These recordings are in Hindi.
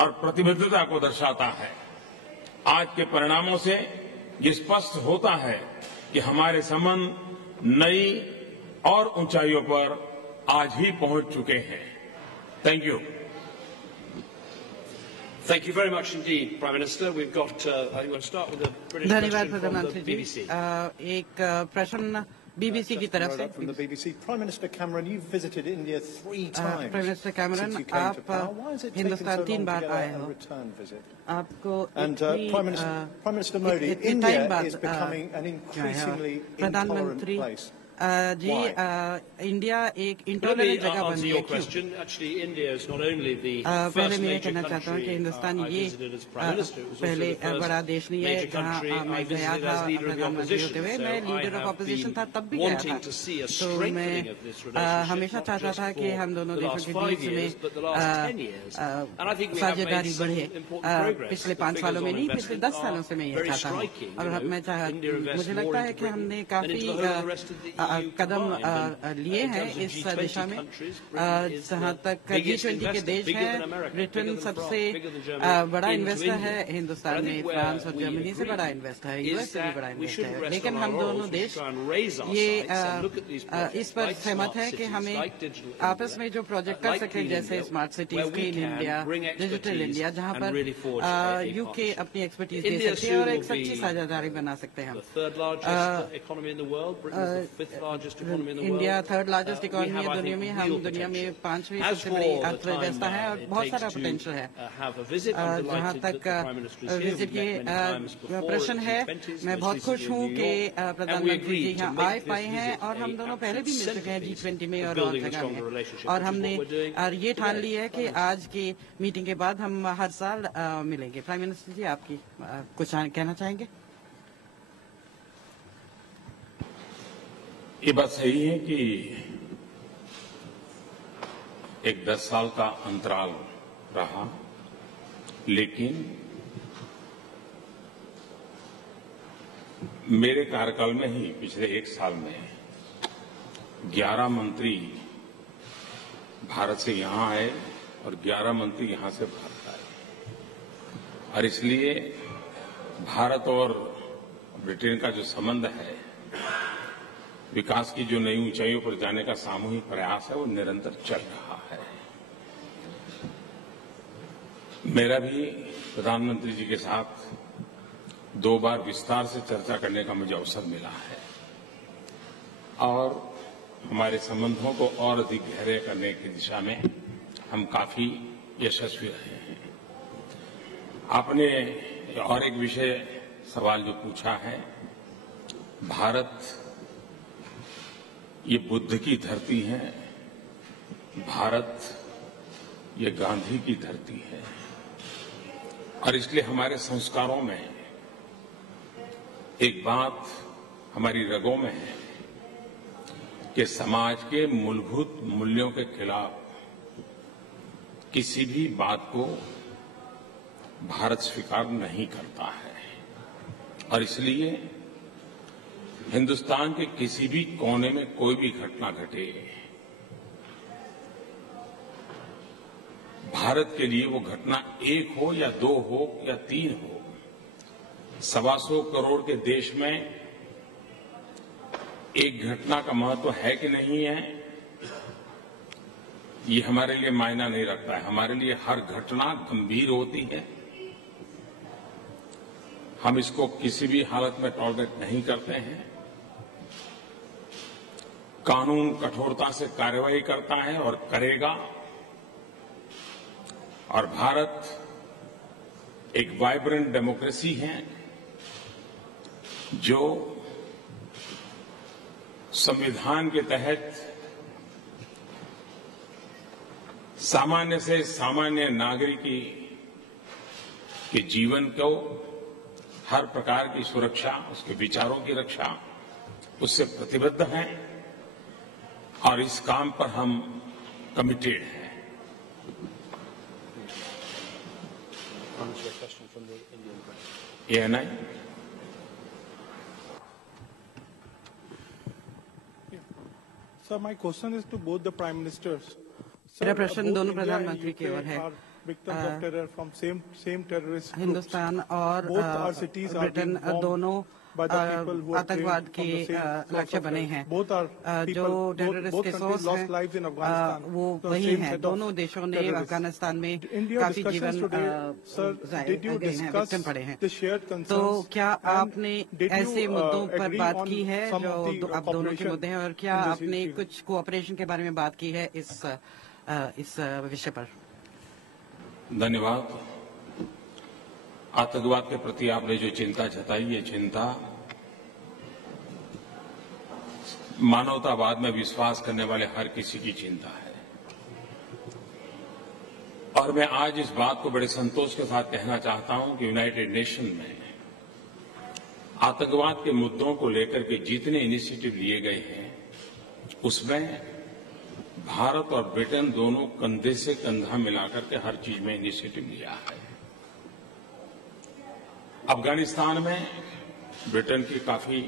और प्रतिबद्धता को दर्शाता है। आज के परिणामों से ये स्पष्ट होता है कि हमारे संबंध नई और ऊंचाइयों पर आज ही पहुंच चुके हैं। Thank you. Thank you very much indeed, Prime Minister. We've got, I think we'll start with a British धन्यवाद question from the प्रधानमंत्री BBC. जी। एक प्रश्न BBC की तरफ से। From the BBC. Prime Minister Cameron, you've visited India 3 times. Prime Minister Cameron, since you came to power. Why has it taken so long to get a return visit? आपको And Prime Minister Modi, India is becoming an increasingly intolerant place. जी इंडिया एक इंटॉलरेंट जगह बन गई है। पहले मैं ये कहना चाहता हूँ कि हिंदुस्तान ये पहले बड़ा देश नहीं है जहाँ मैं गया था प्रधानमंत्री होते हुए। मैं लीडर ऑफ अपोजिशन था तब भी गया था। तो मैं हमेशा चाहता था कि हम दोनों देशों के बीच में साझेदारी बढ़े। पिछले 5 सालों में नहीं, पिछले 10 सालों से मैं ये चाहता हूँ। और मुझे लगता है कि हमने काफी कदम लिए हैं इस दिशा में। जहाँ तक G20 के देश हैं, ब्रिटेन सबसे बड़ा इन्वेस्टर है हिंदुस्तान में, फ्रांस और जर्मनी से बड़ा इन्वेस्टर है, यूएस से भी बड़ा इन्वेस्टर है। लेकिन हम दोनों देश ये इस पर सहमत है कि हमें आपस में जो प्रोजेक्ट कर सके, जैसे smart cities, clean India, digital India, जहाँ पर यूके अपनी एक्सपर्टीज दे सकते हैं और एक सच्ची साझेदारी बना सकते हैं। इंडिया 3rd लार्जेस्ट इकोनॉमी है दुनिया में। हम दुनिया में 5वीं सबसे बड़ी अर्थव्यवस्था है और बहुत सारा पोटेंशियल है। जहाँ तक विजिट के प्रश्न है, मैं बहुत खुश हूँ कि प्रधानमंत्री जी यहाँ आए पाए हैं और हम दोनों पहले भी मिल चुके हैं G20 में और जगह में। और हमने ये ठान ली है कि आज की मीटिंग के बाद हम हर साल मिलेंगे। प्राइम मिनिस्टर जी, आपकी कुछ कहना चाहेंगे? ये बात सही है कि एक 10 साल का अंतराल रहा, लेकिन मेरे कार्यकाल में ही पिछले 1 साल में 11 मंत्री भारत से यहां आए और 11 मंत्री यहां से भारत आए। और इसलिए भारत और ब्रिटेन का जो संबंध है, विकास की जो नई ऊंचाइयों पर जाने का सामूहिक प्रयास है, वो निरंतर चल रहा है। मेरा भी प्रधानमंत्री जी के साथ 2 बार विस्तार से चर्चा करने का मुझे अवसर मिला है और हमारे संबंधों को और अधिक गहरे करने की दिशा में हम काफी यशस्वी रहे हैं। आपने और एक विषय सवाल जो पूछा है, भारत ये बुद्ध की धरती है, भारत ये गांधी की धरती है और इसलिए हमारे संस्कारों में एक बात हमारी रगों में है कि समाज के मूलभूत मूल्यों के खिलाफ किसी भी बात को भारत स्वीकार नहीं करता है। और इसलिए हिंदुस्तान के किसी भी कोने में कोई भी घटना घटे, भारत के लिए वो घटना 1 हो या 2 हो या 3 हो, 125 करोड़ के देश में एक घटना का महत्व है कि नहीं है, ये हमारे लिए मायना नहीं रखता है। हमारे लिए हर घटना गंभीर होती है। हम इसको किसी भी हालत में टॉलरेट नहीं करते हैं। कानून कठोरता से कार्रवाई करता है और करेगा। और भारत एक वाइब्रेंट डेमोक्रेसी है जो संविधान के तहत सामान्य से सामान्य नागरिक के जीवन को हर प्रकार की सुरक्षा, उसके विचारों की रक्षा, उससे प्रतिबद्ध हैं और इस काम पर हम कमिटेड हैं। ANI? Sir, my question is to both the Prime Ministers. मेरा प्रश्न दोनों प्रधानमंत्री की ओर है। हिंदुस्तान और ब्रिटेन दोनों आतंकवाद के लक्ष्य बने हैं। जो टेररिस्ट के सोर्स हैं वो वही हैं। दोनों देशों ने अफगानिस्तान में काफी जीवन गए हैं, विक्टिम पड़े हैं। तो क्या आपने ऐसे मुद्दों पर बात की है जो आप दोनों के मुद्दे हैं, और क्या आपने कुछ कोऑपरेशन के बारे में बात की है इस विषय पर? धन्यवाद। आतंकवाद के प्रति आपने जो चिंता जताई, ये चिंता मानवतावाद में विश्वास करने वाले हर किसी की चिंता है। और मैं आज इस बात को बड़े संतोष के साथ कहना चाहता हूं कि यूनाइटेड नेशन में आतंकवाद के मुद्दों को लेकर के जितने इनिशिएटिव लिए गए हैं, उसमें भारत और ब्रिटेन दोनों कंधे से कंधा मिलाकर के हर चीज में इनिशिएटिव लिया है। अफगानिस्तान में ब्रिटेन के काफी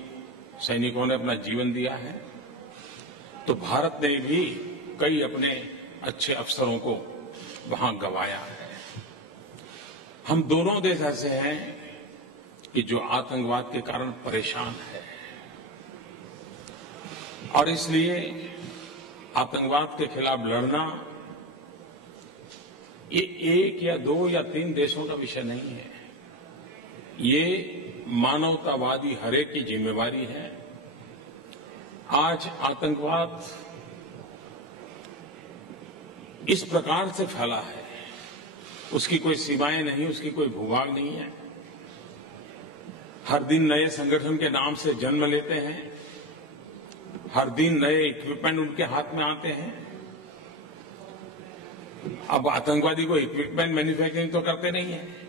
सैनिकों ने अपना जीवन दिया है, तो भारत ने भी कई अपने अच्छे अफसरों को वहां गंवाया है। हम दोनों देश ऐसे हैं कि जो आतंकवाद के कारण परेशान है, और इसलिए आतंकवाद के खिलाफ लड़ना ये एक या दो या तीन देशों का विषय नहीं है। ये मानवतावादी हरेक की जिम्मेवारी है। आज आतंकवाद इस प्रकार से फैला है, उसकी कोई सीमाएं नहीं, उसकी कोई भूभाग नहीं है। हर दिन नए संगठन के नाम से जन्म लेते हैं, हर दिन नए इक्विपमेंट उनके हाथ में आते हैं। अब आतंकवादी को इक्विपमेंट मैन्युफैक्चरिंग तो करते नहीं है।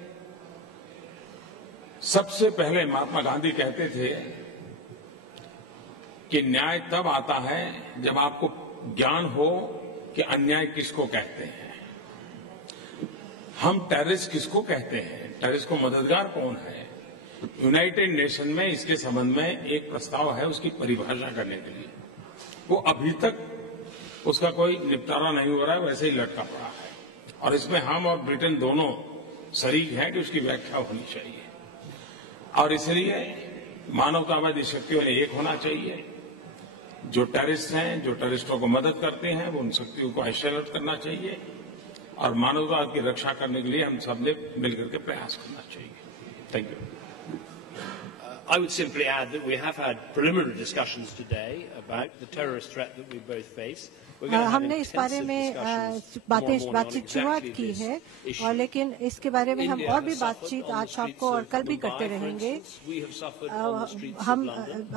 सबसे पहले महात्मा गांधी कहते थे कि न्याय तब आता है जब आपको ज्ञान हो कि अन्याय किसको कहते हैं। हम टेररिस्ट किसको कहते हैं, टेररिस्ट को मददगार कौन है। यूनाइटेड नेशन में इसके संबंध में एक प्रस्ताव है, उसकी परिभाषा करने के लिए। वो अभी तक उसका कोई निपटारा नहीं हो रहा है, वैसे ही लटका पड़ा है। और इसमें हम और ब्रिटेन दोनों शरीक हैं कि उसकी व्याख्या होनी चाहिए। और इसलिए मानवतावादी शक्तियों ने एक होना चाहिए। जो टेररिस्ट हैं, जो टेररिस्टों को मदद करते हैं, वो उन शक्तियों को आइसोलेट करना चाहिए, और मानवता की रक्षा करने के लिए हम सब ने मिलकर के प्रयास करना चाहिए। Thank you. I would simply add that we have had preliminary discussions today about the terrorist threat that we both face. हमने इस बारे में बातचीत शुरुआत की है, और लेकिन इसके बारे में हम और भी बातचीत आज शाम को और कल भी करते रहेंगे।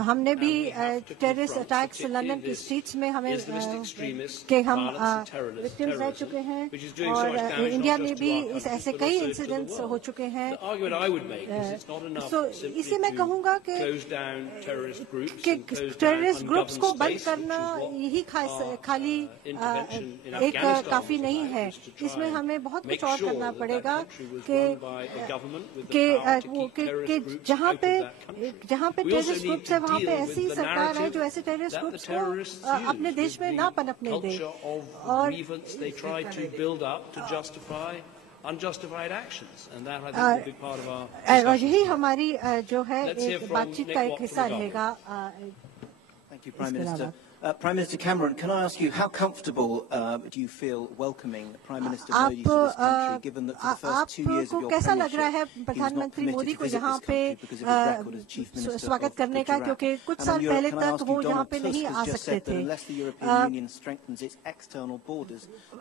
हमने भी टेररिस्ट अटैक्स लंदन की स्ट्रीट्स में हमें के हम विक्टिम्स रह चुके हैं, और इंडिया में भी ऐसे कई इंसिडेंट्स हो चुके हैं। तो इसे मैं कहूँगा कि टेररिस्ट ग्रुप्स को बंद करना यही खाली एक काफी नहीं है। इसमें हमें बहुत कुछ और करना पड़ेगा कि जहाँ पे टेररिस्ट ग्रुप्स है, वहाँ पे ऐसी सरकार है जो ऐसे टेररिस्ट ग्रुप्स को अपने देश में ना पनपने दे। और unjustified actions, and that I think will be part of our और यही हमारी जो है एक बातचीत का एक हिस्सा रहेगा। Thank you, Prime Minister. Prime Minister Cameron, can I ask you how comfortable do you feel welcoming Prime Minister Modi to this country, given that for the first 2 years of your कैसा लग रहा है premiership, प्रधानमंत्री मोदी को यहाँ पे स्वागत करने का, क्योंकि कुछ साल पहले तक वो यहाँ पे नहीं आ सकते थे।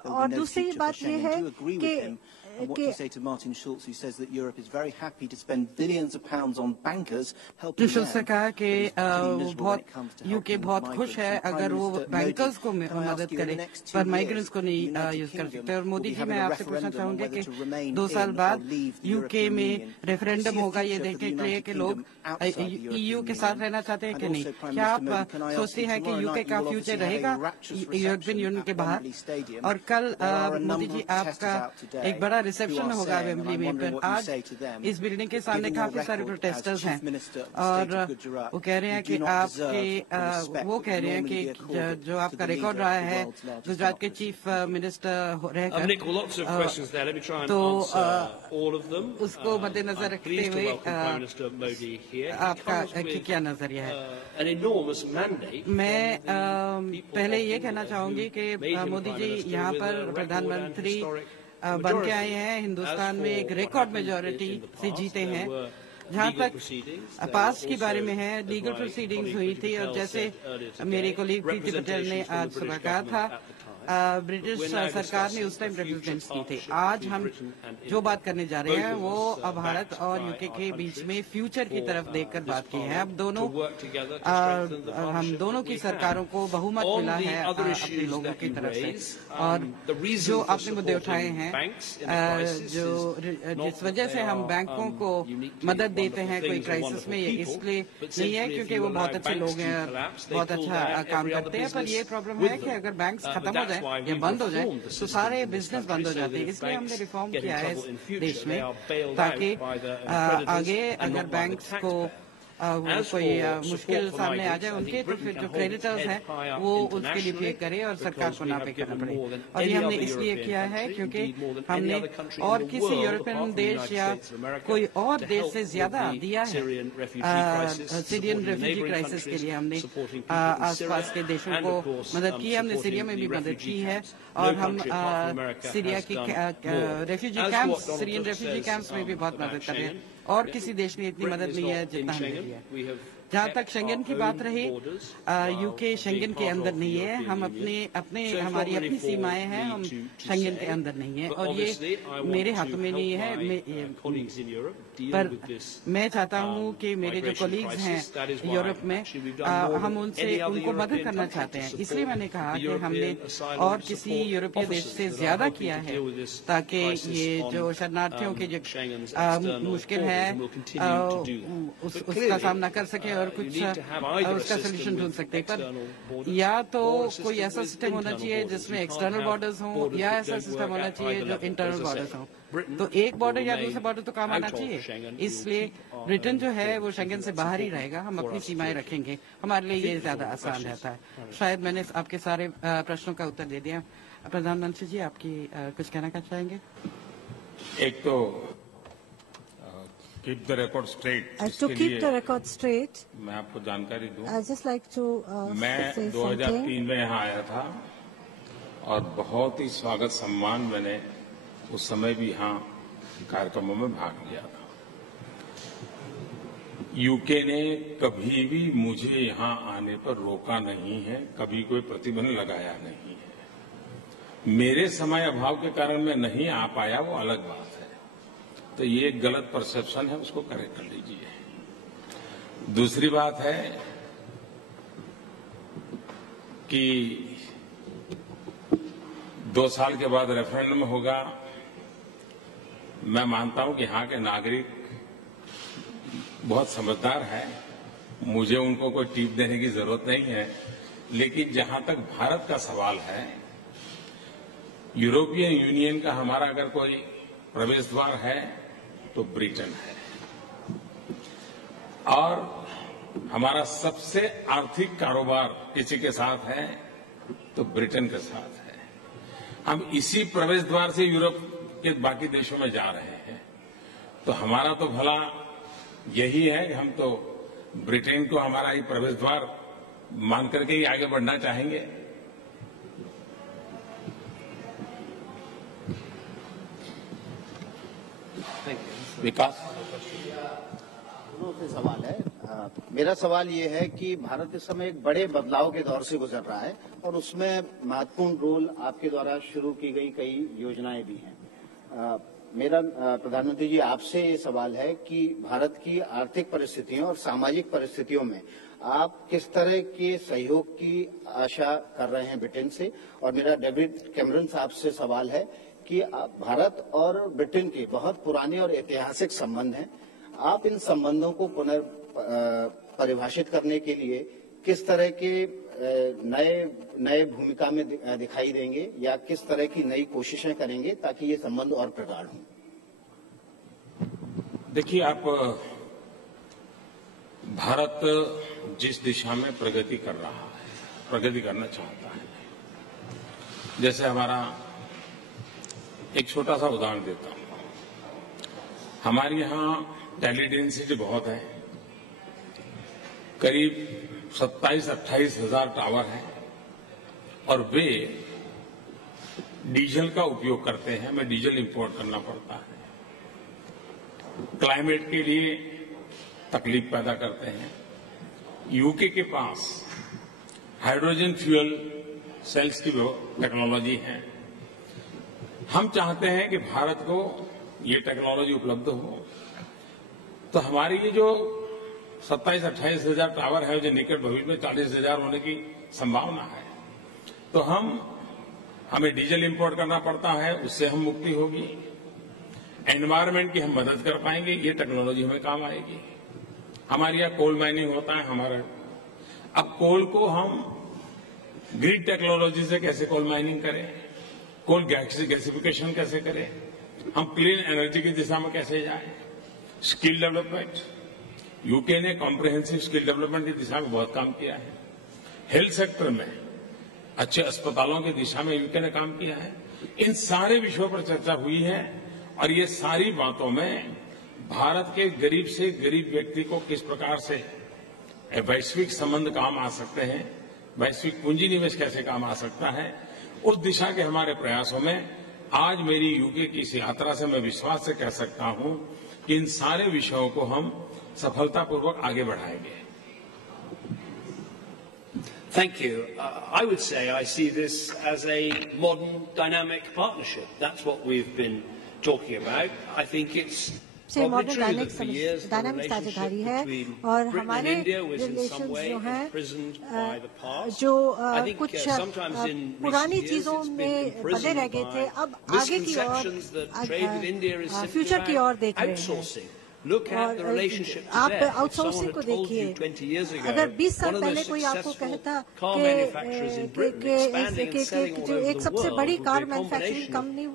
और दूसरी बात ये है कि And what do you say to Martin Schulz, who says that Europe is very happy to spend billions of pounds on bankers helping them? Schulz ने कहा कि यूके बहुत खुश है अगर वो बैंकर्स को मदद करे, पर माइग्रेंट्स को नहीं यूज कर सकते। और मोदी जी, मैं आपसे पूछना चाहूंगी कि 2 साल बाद यूके में रेफरेंडम होगा ये देखने के लिए कि लोग ईयू के साथ रहना चाहते हैं कि नहीं। क्या आप सोचते हैं कि यूके का फ्यूचर रहेगा यूरोपियन यूनियन के बाहर? और कल मोदी जी, आपका एक बड़ा रिसेप्शन होगा असेंबली में, पर आज इस बिल्डिंग के सामने काफी सारे प्रोटेस्टर्स हैं और वो कह रहे हैं कि आपके वो कह रहे हैं कि जो आपका रिकॉर्ड रहा है गुजरात के चीफ मिनिस्टर रहकर, तो उसको मद्देनजर रखते हुए आपका क्या नजरिया है? मैं पहले ये कहना चाहूंगी कि मोदी जी यहाँ पर प्रधानमंत्री बन के आए हैं, हिंदुस्तान में एक रिकॉर्ड मेजॉरिटी से जीते हैं। जहाँ तक पास्ट के बारे में है, लीगल प्रोसीडिंग्स हुई थी और जैसे मेरे कोलीग प्रीति पटेल ने आज सुबह कहा था, ब्रिटिश सरकार ने उस टाइम रेफ्यूजेंट्स की थे। आज हम जो बात करने जा रहे हैं वो भारत और यूके के बीच में फ्यूचर की तरफ देखकर बात की है। अब हम दोनों की सरकारों को बहुमत मिला है अपने लोगों की तरफ से, और जो आपने मुद्दे उठाए हैं, जो जिस वजह से हम बैंकों को मदद देते हैं कोई क्राइसिस में, ये इसलिए नहीं है क्योंकि वो बहुत अच्छे लोग हैं, बहुत अच्छा काम करते हैं, पर ये प्रॉब्लम है कि अगर बैंक खत्म हो जाए या बंद हो जाए तो सारे बिजनेस बंद हो जाते हैं। इसलिए हमने रिफॉर्म किया है इस देश में, ताकि आगे अगर बैंक्स को कोई मुश्किल सामने आ जाए उनके, तो फिर जो क्रेडिटर्स हैं वो उसके लिए पे करे और सरकार को ना पे करना पड़े। और ये हमने इसलिए किया है क्योंकि हमने और किसी यूरोपियन देश या कोई और देश से ज्यादा दिया है सीरियन रेफ्यूजी क्राइसिस के लिए। हमने आसपास के देशों को मदद की है, हमने सीरिया में भी मदद की है, और हम सीरिया की refugee camps, Syrian refugee camps में भी बहुत मदद कर रहे हैं, और किसी देश ने इतनी मदद नहीं है जितना हमने किया। जहाँ तक शेंगन की बात रही, यूके शेंगन के अंदर नहीं है, हम हमारी अपनी सीमाएं हैं, हम शेंगन के अंदर नहीं है, और ये मेरे हाथों में नहीं है। पर मैं चाहता हूँ कि मेरे जो कोलीग्स हैं यूरोप में, हम उनको मदद करना चाहते हैं। इसलिए मैंने कहा कि हमने और किसी यूरोपीय देश से ज्यादा किया है, ताकि ये जो शरणार्थियों की जो मुश्किल है उसका सामना कर सके और कुछ उसका सोल्यूशन ढूंढ सकते। पर या तो कोई ऐसा सिस्टम होना चाहिए जिसमें एक्सटर्नल बॉर्डर्स हों, या ऐसा सिस्टम होना चाहिए जो इंटरनल बॉर्डर्स हों। तो एक बॉर्डर या दूसरा बॉर्डर तो काम आना चाहिए। इसलिए ब्रिटेन जो है वो शेंगन से बाहर ही रहेगा, हम अपनी सीमाएं रखेंगे, हमारे लिए ये ज्यादा आसान रहता है। शायद मैंने आपके सारे प्रश्नों का उत्तर दे दिया। प्रधानमंत्री जी, आपकी कुछ कहना चाहेंगे? एक तो keep the record straight, to keep the record straight, मैं आपको जानकारी दूं, I just like to मैं 2003 में यहाँ आया था और बहुत ही स्वागत सम्मान मैंने उस समय भी यहाँ कार्यक्रमों में भाग लिया था। यूके ने कभी भी मुझे यहाँ आने पर रोका नहीं है, कभी कोई प्रतिबंध लगाया नहीं है। मेरे समय अभाव के कारण मैं नहीं आ पाया, वो अलग बात है। तो ये एक गलत परसेप्शन है, उसको करेक्ट कर लीजिए। दूसरी बात है कि 2 साल के बाद रेफरेंडम होगा। मैं मानता हूं कि यहाँ के नागरिक बहुत समझदार हैं, मुझे उनको कोई टिप देने की जरूरत नहीं है। लेकिन जहां तक भारत का सवाल है, यूरोपियन यूनियन का हमारा अगर कोई प्रवेश द्वार है तो ब्रिटेन है, और हमारा सबसे आर्थिक कारोबार किसी के साथ है तो ब्रिटेन के साथ है। हम इसी प्रवेश द्वार से यूरोप के बाकी देशों में जा रहे हैं, तो हमारा तो भला यही है कि हम तो ब्रिटेन को हमारा ही प्रवेश द्वार मान करके ही आगे बढ़ना चाहेंगे। विकास से सवाल है। मेरा सवाल ये है कि भारत इस समय एक बड़े बदलाव के दौर से गुजर रहा है, और उसमें महत्वपूर्ण रोल आपके द्वारा शुरू की गई कई योजनाएं भी हैं। मेरा प्रधानमंत्री जी आपसे ये सवाल है कि भारत की आर्थिक परिस्थितियों और सामाजिक परिस्थितियों में आप किस तरह के सहयोग की आशा कर रहे हैं ब्रिटेन से। और मेरा डेविड कैमरन साहब से सवाल है कि भारत और ब्रिटेन के बहुत पुराने और ऐतिहासिक संबंध हैं, आप इन संबंधों को पुनर्परिभाषित करने के लिए किस तरह के नए भूमिका में दिखाई देंगे या किस तरह की नई कोशिशें करेंगे ताकि ये संबंध और प्रगाढ़ हों? देखिए, आप भारत जिस दिशा में प्रगति कर रहा है, प्रगति करना चाहता है, जैसे हमारा एक छोटा सा उदाहरण देता हूं। हमारे यहां टेली डेंसिटी बहुत है, करीब 27-28 हजार टावर हैं और वे डीजल का उपयोग करते हैं। हमें डीजल इंपोर्ट करना पड़ता है, क्लाइमेट के लिए तकलीफ पैदा करते हैं। यूके के पास हाइड्रोजन फ्यूल सेल्स की टेक्नोलॉजी है। हम चाहते हैं कि भारत को ये टेक्नोलॉजी उपलब्ध हो, तो हमारी ये जो 27-28 हजार टावर है, जो निकट भविष्य में 40 हजार होने की संभावना है, तो हमें डीजल इंपोर्ट करना पड़ता है, उससे हम मुक्ति होगी। एनवायरमेंट की हम मदद कर पाएंगे, ये टेक्नोलॉजी हमें काम आएगी। हमारे यहाँ कोल माइनिंग होता है अब कोल को हम ग्रिड टेक्नोलॉजी से कैसे कोल माइनिंग करें, कोल गैसिफिकेशन कैसे करें, हम क्लीन एनर्जी की दिशा में कैसे जाएं, स्किल डेवलपमेंट। यूके ने कॉम्प्रिहेंसिव स्किल डेवलपमेंट की दिशा में बहुत काम किया है। हेल्थ सेक्टर में अच्छे अस्पतालों की दिशा में यूके ने काम किया है। इन सारे विषयों पर चर्चा हुई है और ये सारी बातों में भारत के गरीब से गरीब व्यक्ति को किस प्रकार से वैश्विक संबंध काम आ सकते हैं, वैश्विक पूंजी निवेश कैसे काम आ सकता है, उस दिशा के हमारे प्रयासों में आज मेरी यूके की इस यात्रा से मैं विश्वास से कह सकता हूं कि इन सारे विषयों को हम सफलतापूर्वक आगे बढ़ाएंगे। Thank you. I would say I see this as a modern dynamic partnership. That's what we've been talking about. I think it's probably true that for years the relationship between Britain and India was in some way imprisoned by the past. I think sometimes in recent years it's been imprisoned by misconceptions that trade with India is simply about outsourcing. Look at the relationship today. आप आउटसोर्सिंग को देखिए, अगर 20 साल पहले कोई आपको कहता कि जो एक सबसे बड़ी कार मैन्युफैक्चरिंग कंपनी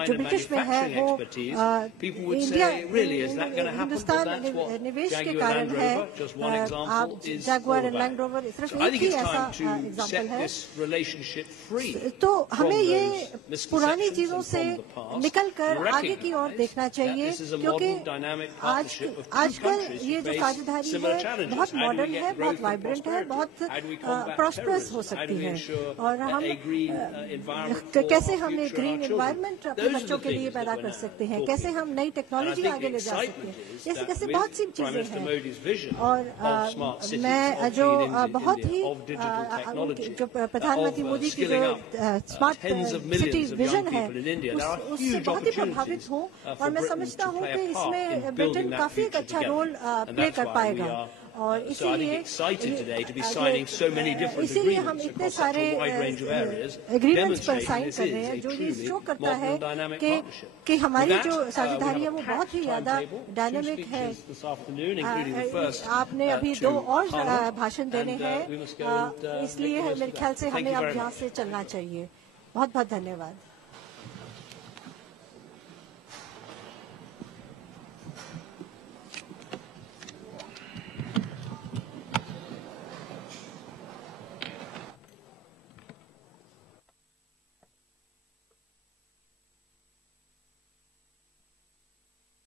जो ब्रिटिश में है वो इंडिया हिंदुस्तान निवेश के कारण है, आप जैगुआर एंड लैंड रोवर सिर्फ एक ही ऐसा एग्जाम्पल है। तो हमें ये पुरानी चीजों से निकलकर आगे की ओर देखना चाहिए, क्योंकि आजकल ये जो साझेदारी है बहुत मॉडर्न है, बहुत वाइब्रेंट है, बहुत प्रॉस्परस हो सकती है। और हम कैसे हम एक ग्रीन एनवायरनमेंट अपने बच्चों के लिए पैदा कर सकते हैं, कैसे हम नई टेक्नोलॉजी आगे ले जा सकते हैं, ऐसे बहुत सी चीजें हैं। और मैं जो बहुत ही जो प्रधानमंत्री मोदी की जो स्मार्ट सिटी विजन है उससे बहुत ही प्रभावित हूँ और मैं समझता हूँ कि इसमें ब्रिटेन काफी एक अच्छा रोल प्ले कर पाएगा। और इसीलिए हम इतने सारे एग्रीमेंट्स पर साइन कर रहे हैं, जो ये शो करता है कि हमारी जो साझेदारी है वो बहुत ही ज्यादा डायनेमिक है। आपने अभी 2 और भाषण देने हैं, इसलिए मेरे ख्याल से हमें अब यहाँ से चलना चाहिए। बहुत बहुत धन्यवाद।